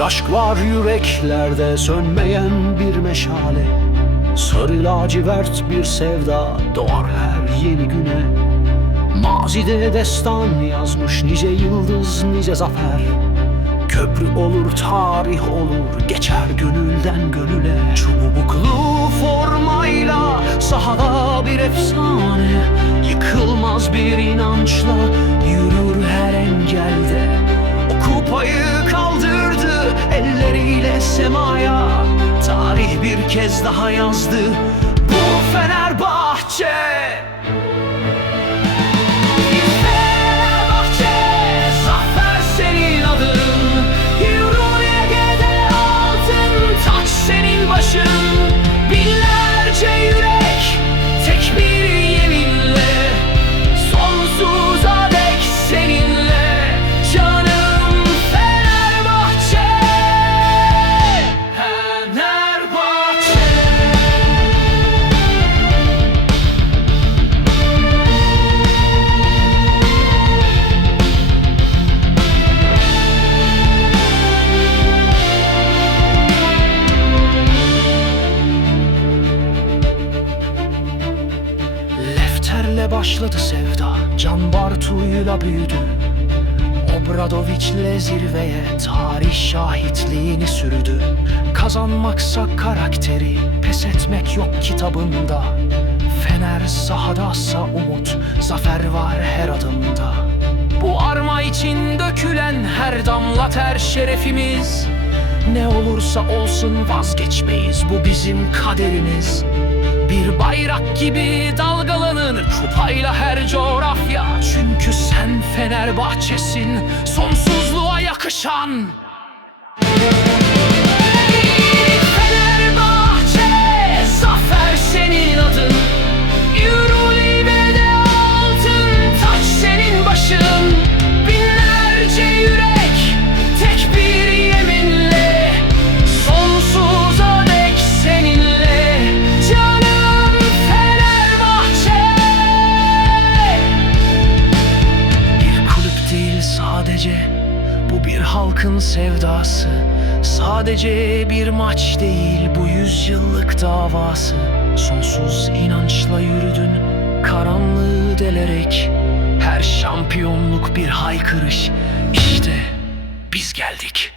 aşk var yüreklerde sönmeyen bir meşale. Sarı lacivert bir sevda doğar her yeni güne. Mazide destan yazmış nice yıldız nice zafer. Köprü olur tarih olur geçer gönülden gönüle. Çubuklu formayla sahada bir efsane. Yıkılmaz bir inançla semaya Tarih bir kez daha yazdı. Bu Fenerbahçe başladı sevda. Can Bartu'yla büyüdü. Obradoviç'le zirveye Tarih şahitliğini sürdü. Kazanmaksa karakteri Pes etmek yok kitabında. Fener sahadasa umut Zafer var her adımda. Bu arma için dökülen her damla ter şerefimiz Ne olursa olsun vazgeçmeyiz Bu bizim kaderimiz. Bir bayrak gibi dalgalanır kupayla her coğrafya. Çünkü sen Fenerbahçesin sonsuzluğa yakışan sadece Bu bir halkın sevdası. Sadece bir maç değil bu yüzyıllık davası. Sonsuz inançla yürüdün karanlığı delerek. Her şampiyonluk bir haykırış. İşte biz geldik.